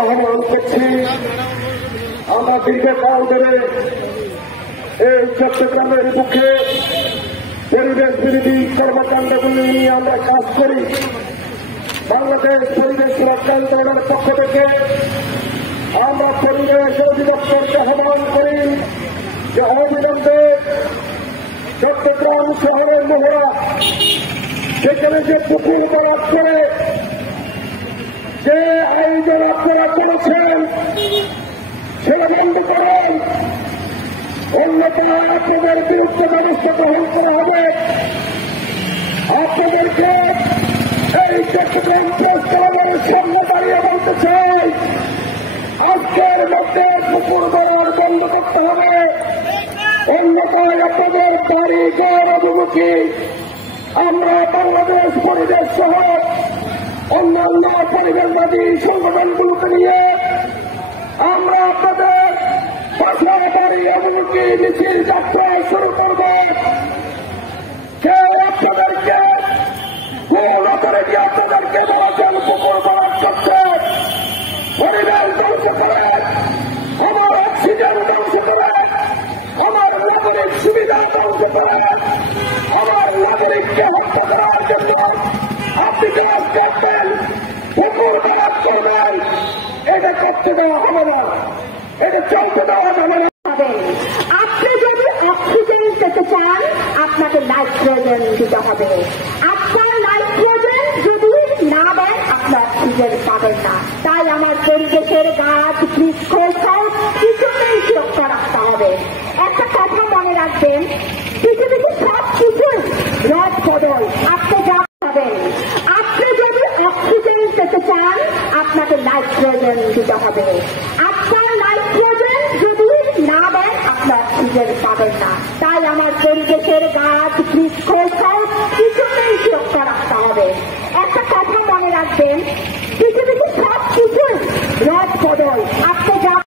আহ্বান করছি, আমরা দীর্ঘকাল ধরে এই চট্টগ্রামের বুকে পরিবেশ বিরোধী কর্মকাণ্ডগুলি নিয়ে আমরা কাজ করি। বাংলাদেশ পরিবেশ সুরক্ষা আন্দোলনের পক্ষ থেকে আমরা পরিবেশ অধিদপ্তরকে আহ্বান করি যে অবিলম্বে চট্টগ্রাম শহরের মহড়া সেখানে যে পুকুর বরাদ করে যে আয়োজন আপনারা করেছেন সেটা বন্ধ করেন, অন্যথায় আপনাদের বিরুদ্ধে ব্যবস্থা গ্রহণ করা হবে। আপনাদেরকে এই চট্টগ্রাম প্রেস ক্লাবের সামনে দাঁড়িয়ে বলতে চাই, আজকের মধ্যে পুকুর বরাদ বন্ধ করতে হবে, অন্যথায় আপনাদের বাড়ি ঘর অভিমুখী আমরা বাংলাদেশ পরিবেশ সহ অন্যান্য পরিবেশবাদী সংগঠনগুলোকে নিয়ে আমরা আপনাদের বাসায় বাড়ি অভিমুখী মিছিল যাত্রা শুরু করব। কেউ আপনাদেরকে ভুল অথরিটি আপনাদেরকে বলেছেন পুকুর বরাদ করছে, পরিবেশ ধ্বংস করে, আমার অক্সিজেন ধ্বংস করে, আমার নাগরিক সুবিধা ধ্বংস করে, আমার নাগরিককে হত্যা করার জন্য আপনি কাজ করবেন, পুকুর বরাদ করবেন, এটা করতে দেওয়া হবে না, এটা চলতে দেওয়া যাবে না। আপনি যদি অক্সিজেন পেতে চান আপনাকে নাইট্রোজেন দিতে হবে। আপনার নাইট্রোজেন যদি না দেন আপনার অক্সিজেন পাবেন না। তাই আমার পরিবেশের গাছ বৃক্ষ সব কিছুতেই সুরক্ষা রাখতে হবে। একটা কথা মনে রাখবেন, পৃথিবীতে সব কিছুই রদ বদল, আপনি যা পাবেন। আপনি যদি অক্সিজেন পেতে চান আপনাকে নাইট্রোজেন দিতে হবে। আপনার নাইট্রোজেন যদি না দেন আপনার অক্সিজেন পাবেন না। তাই আমার পরিবেশের গাছ বৃক্ষ সব কিছুতেই সুরক্ষা রাখতে হবে। একটা কথা মনে রাখবেন,